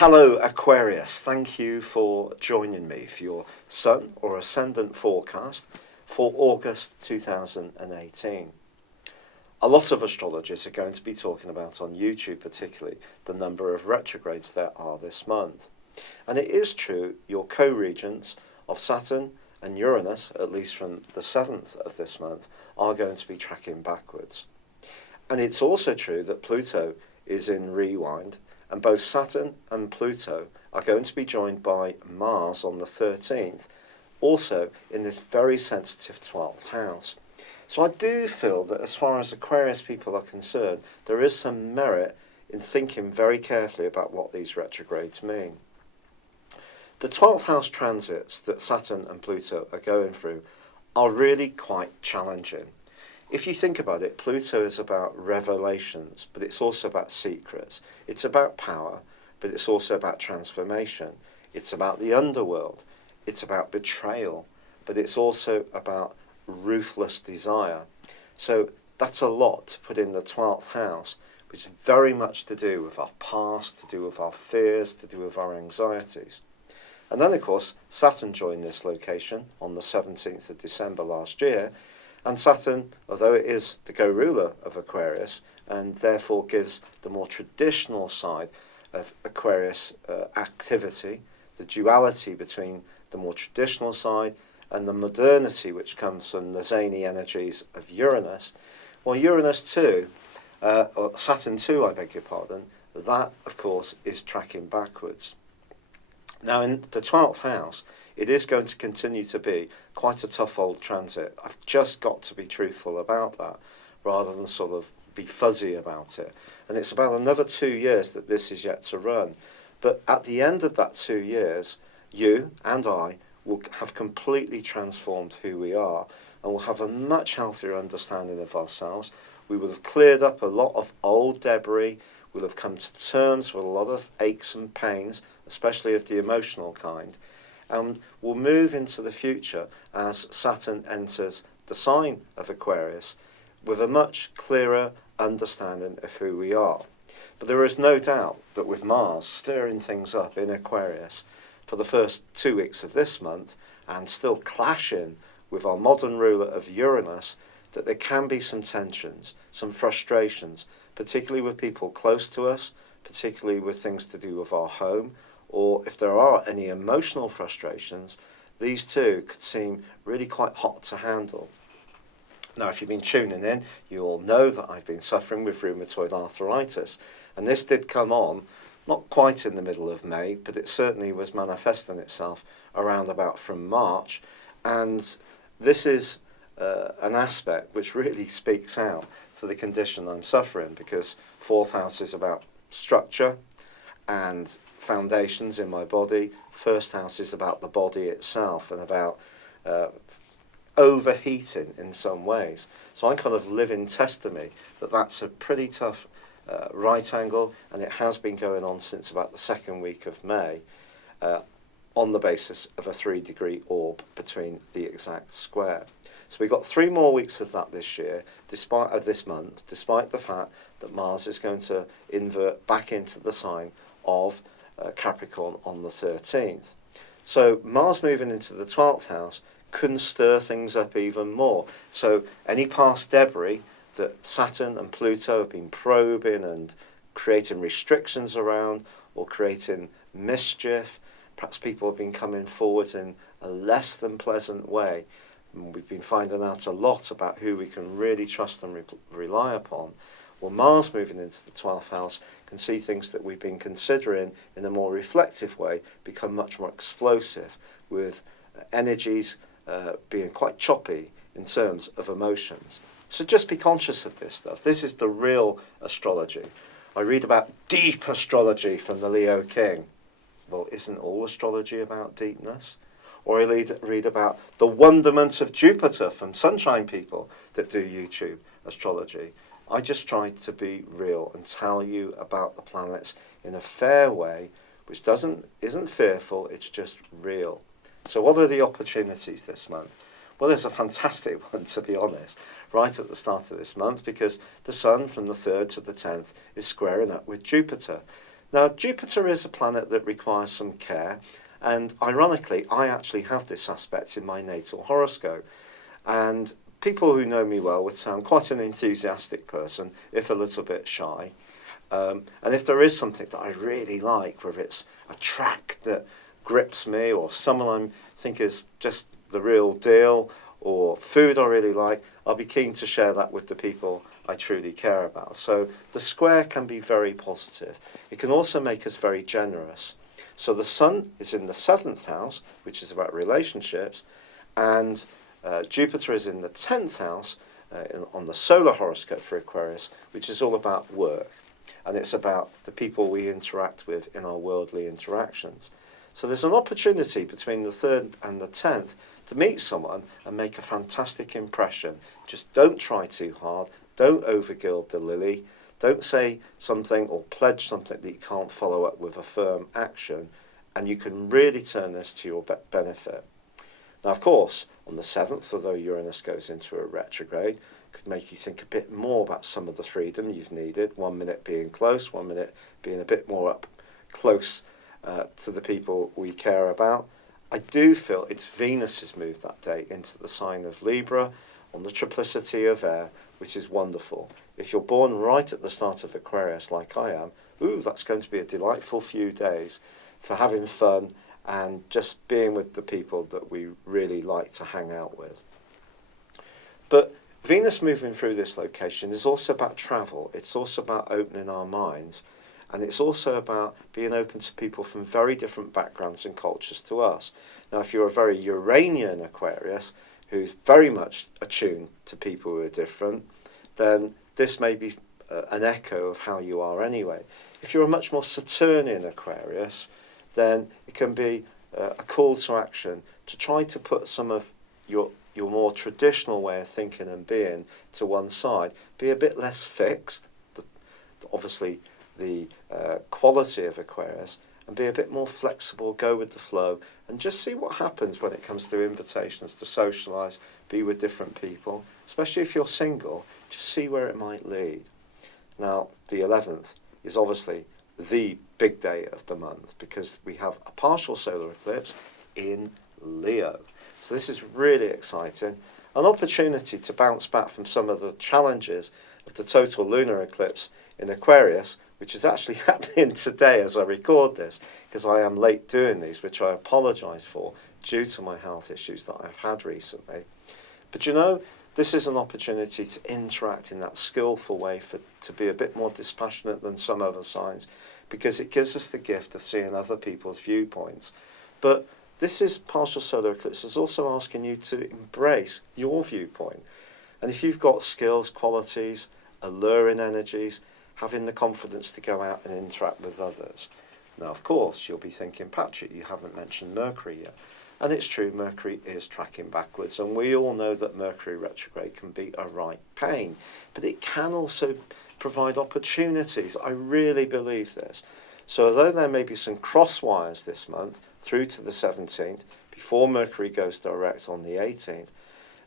Hello Aquarius, thank you for joining me for your Sun or Ascendant forecast for August 2018. A lot of astrologers are going to be talking about on YouTube particularly the number of retrogrades there are this month. And it is true your co-regents of Saturn and Uranus, at least from the 7th of this month, are going to be tracking backwards. And it's also true that Pluto is in rewind, and both Saturn and Pluto are going to be joined by Mars on the 13th, also in this very sensitive 12th house. So I do feel that as far as Aquarius people are concerned, there is some merit in thinking very carefully about what these retrogrades mean. The 12th house transits that Saturn and Pluto are going through are really quite challenging. If you think about it, Pluto is about revelations, but it's also about secrets. It's about power, but it's also about transformation. It's about the underworld. It's about betrayal, but it's also about ruthless desire. So that's a lot to put in the 12th house, which is very much to do with our past, to do with our fears, to do with our anxieties. And then, of course, Saturn joined this location on the 17th of December last year. And Saturn, although it is the co-ruler of Aquarius, and therefore gives the more traditional side of Aquarius activity, the duality between the more traditional side and the modernity which comes from the zany energies of Uranus. Well, Uranus too, or Saturn too, I beg your pardon, that, of course, is tracking backwards. Now, in the 12th house, it is going to continue to be quite a tough old transit. I've just got to be truthful about that, rather than sort of be fuzzy about it. And it's about another 2 years that this is yet to run. But at the end of that 2 years, you and I will have completely transformed who we are, and will have a much healthier understanding of ourselves. We will have cleared up a lot of old debris. We'll have come to terms with a lot of aches and pains, especially of the emotional kind. And we'll move into the future as Saturn enters the sign of Aquarius with a much clearer understanding of who we are. But there is no doubt that with Mars stirring things up in Aquarius for the first 2 weeks of this month, and still clashing with our modern ruler of Uranus, that there can be some tensions, some frustrations, particularly with people close to us, particularly with things to do with our home, or if there are any emotional frustrations, these two could seem really quite hot to handle. Now, if you've been tuning in, you all know that I've been suffering with rheumatoid arthritis, and this did come on not quite in the middle of May, but it certainly was manifesting itself around about from March, and this is an aspect which really speaks out to the condition I'm suffering, because 4th house is about structure and foundations in my body. 1st house is about the body itself and about overheating in some ways. So I kind of live in testimony that that's a pretty tough right angle, and it has been going on since about the 2nd week of May on the basis of a 3-degree orb between the exact square. So we've got 3 more weeks of that this year, despite this month, despite the fact that Mars is going to invert back into the sign of Capricorn on the 13th. So Mars moving into the 12th house can stir things up even more. So any past debris that Saturn and Pluto have been probing and creating restrictions around, or creating mischief, perhaps people have been coming forward in a less than pleasant way. And we've been finding out a lot about who we can really trust and rely upon. Well, Mars moving into the 12th house can see things that we've been considering in a more reflective way become much more explosive, with energies being quite choppy in terms of emotions. So just be conscious of this stuff. This is the real astrology. I read about deep astrology from the Leo King. Well, isn't all astrology about deepness? Or I read about the wonderment of Jupiter from Sunshine people that do YouTube astrology. I just try to be real and tell you about the planets in a fair way, which isn't fearful, it's just real. So what are the opportunities this month? Well, there's a fantastic one, to be honest, right at the start of this month, because the Sun from the 3rd to the 10th is squaring up with Jupiter. Now, Jupiter is a planet that requires some care, and ironically, I actually have this aspect in my natal horoscope. And people who know me well would say I'm quite an enthusiastic person, if a little bit shy. And if there is something that I really like, whether it's a track that grips me or someone I think is just the real deal or food I really like, I'll be keen to share that with the people I truly care about. So the square can be very positive. It can also make us very generous. So the Sun is in the 7th house, which is about relationships, and Jupiter is in the 10th house on the solar horoscope for Aquarius, which is all about work. And it's about the people we interact with in our worldly interactions. So there's an opportunity between the 3rd and the 10th to meet someone and make a fantastic impression. Just don't try too hard. Don't overgild the lily. Don't say something or pledge something that you can't follow up with a firm action. And you can really turn this to your benefit. Now, of course, on the 7th, although Uranus goes into a retrograde, could make you think a bit more about some of the freedom you've needed. 1 minute being close, 1 minute being a bit more up close to the people we care about. I do feel it's Venus's move that day into the sign of Libra on the triplicity of air, which is wonderful. If you're born right at the start of Aquarius like I am, that's going to be a delightful few days for having fun and just being with the people that we really like to hang out with. But Venus moving through this location is also about travel. It's also about opening our minds. And it's also about being open to people from very different backgrounds and cultures to us. Now, if you're a very Uranian Aquarius, who's very much attuned to people who are different, then this may be an echo of how you are anyway. If you're a much more Saturnian Aquarius, then it can be a call to action to try to put some of your more traditional way of thinking and being to one side. Be a bit less fixed, obviously the quality of Aquarius, and be a bit more flexible, go with the flow, and just see what happens when it comes to invitations to socialise, be with different people, especially if you're single, just see where it might lead. Now, the 11th is obviously the big day of the month because we have a partial solar eclipse in Leo. So this is really exciting. An opportunity to bounce back from some of the challenges of the total lunar eclipse in Aquarius, which is actually happening today as I record this, because I am late doing these, which I apologise for due to my health issues that I've had recently. But you know, this is an opportunity to interact in that skillful way, to be a bit more dispassionate than some other signs, because it gives us the gift of seeing other people's viewpoints. But this is partial solar eclipse is also asking you to embrace your viewpoint. And if you've got skills, qualities, alluring energies, having the confidence to go out and interact with others. Now, of course, you'll be thinking, Patrick, you haven't mentioned Mercury yet. And it's true, Mercury is tracking backwards, and we all know that Mercury retrograde can be a right pain, but it can also provide opportunities. I really believe this. So although there may be some cross wires this month through to the 17th, before Mercury goes direct on the 18th,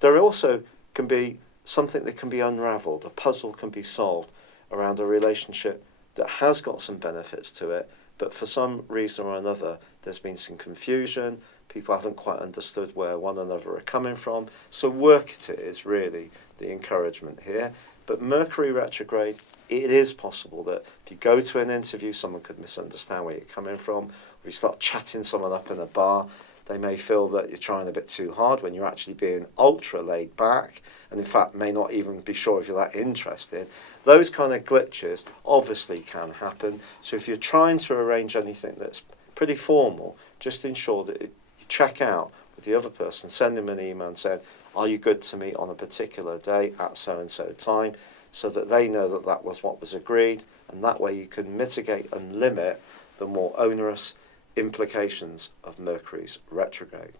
there also can be something that can be unravelled, a puzzle can be solved around a relationship that has got some benefits to it, but for some reason or another, there's been some confusion, people haven't quite understood where one another are coming from, so work at it is really the encouragement here. But Mercury retrograde, it is possible that if you go to an interview, someone could misunderstand where you're coming from, or you start chatting someone up in a bar, they may feel that you're trying a bit too hard when you're actually being ultra laid back, and in fact may not even be sure if you're that interested. Those kind of glitches obviously can happen. So if you're trying to arrange anything that's pretty formal, just ensure that you check out with the other person, send them an email and say, are you good to meet on a particular day at so-and-so time, so that they know that that was what was agreed, and that way you can mitigate and limit the more onerous implications of Mercury's retrograde.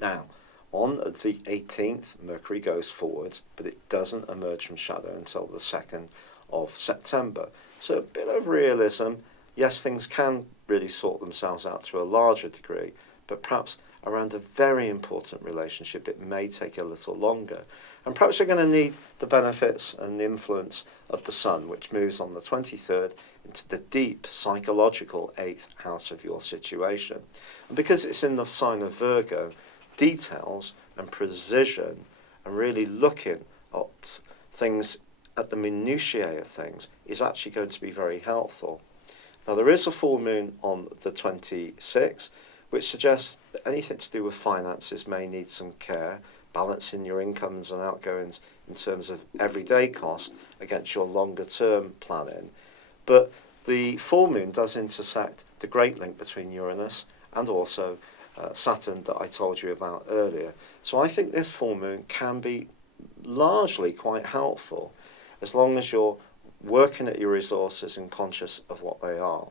Now, on the 18th, Mercury goes forwards, but it doesn't emerge from shadow until the 2nd of September. So a bit of realism. Yes, things can really sort themselves out to a larger degree, but perhaps around a very important relationship. It may take a little longer. And perhaps you're going to need the benefits and the influence of the Sun, which moves on the 23rd into the deep psychological 8th house of your situation. And because it's in the sign of Virgo, details and precision and really looking at things, at the minutiae of things, is actually going to be very helpful. Now, there is a full moon on the 26th, which suggests that anything to do with finances may need some care, balancing your incomes and outgoings in terms of everyday costs against your longer term planning. But the full moon does intersect the great link between Uranus and also Saturn that I told you about earlier. So I think this full moon can be largely quite helpful as long as you're working at your resources and conscious of what they are.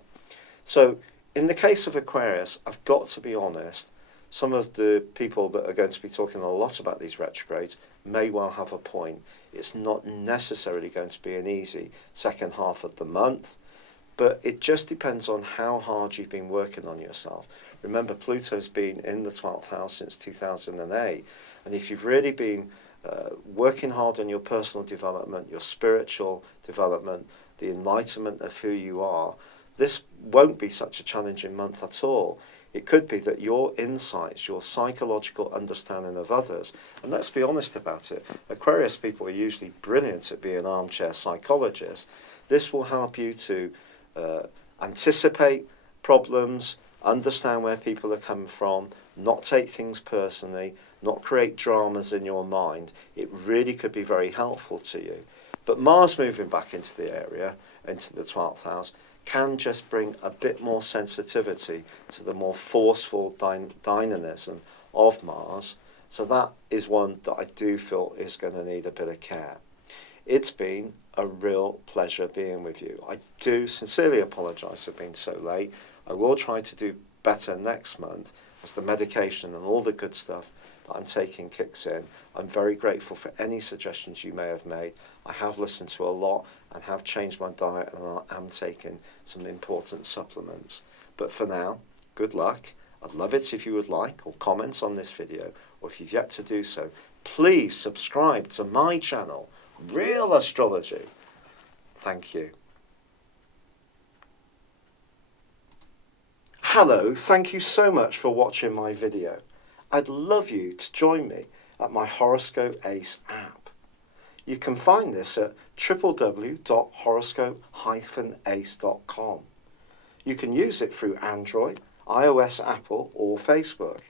So in the case of Aquarius, I've got to be honest, some of the people that are going to be talking a lot about these retrogrades may well have a point. It's not necessarily going to be an easy second half of the month, but it just depends on how hard you've been working on yourself. Remember, Pluto's been in the 12th house since 2008, and if you've really been working hard on your personal development, your spiritual development, the enlightenment of who you are, this won't be such a challenging month at all. It could be that your insights, your psychological understanding of others, and let's be honest about it, Aquarius people are usually brilliant at being armchair psychologists. This will help you to anticipate problems, understand where people are coming from, not take things personally, not create dramas in your mind. It really could be very helpful to you. But Mars moving back into the area, into the 12th house, can just bring a bit more sensitivity to the more forceful dynamism of Mars. So that is one that I do feel is going to need a bit of care. It's been a real pleasure being with you. I do sincerely apologise for being so late. I will try to do better next month as the medication and all the good stuff that I'm taking kicks in. I'm very grateful for any suggestions you may have made. I have listened to a lot and have changed my diet, and I am taking some important supplements. But for now, good luck. I'd love it if you would like or comments on this video, or if you've yet to do so, please subscribe to my channel, Real Astrology. Thank you. Hello, thank you so much for watching my video. I'd love you to join me at my Horoscope Ace app. You can find this at www.horoscope-ace.com. You can use it through Android, iOS, Apple or Facebook.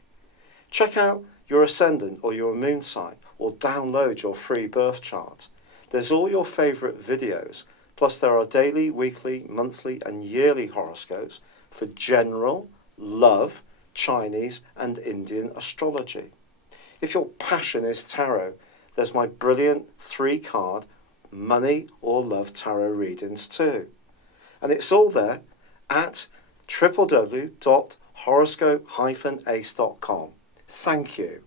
Check out your ascendant or your moon sign or download your free birth chart. There's all your favourite videos, plus there are daily, weekly, monthly and yearly horoscopes for general, love, Chinese and Indian astrology. If your passion is tarot, there's my brilliant 3-card money or love tarot readings too. And it's all there at www.horoscope-ace.com. Thank you.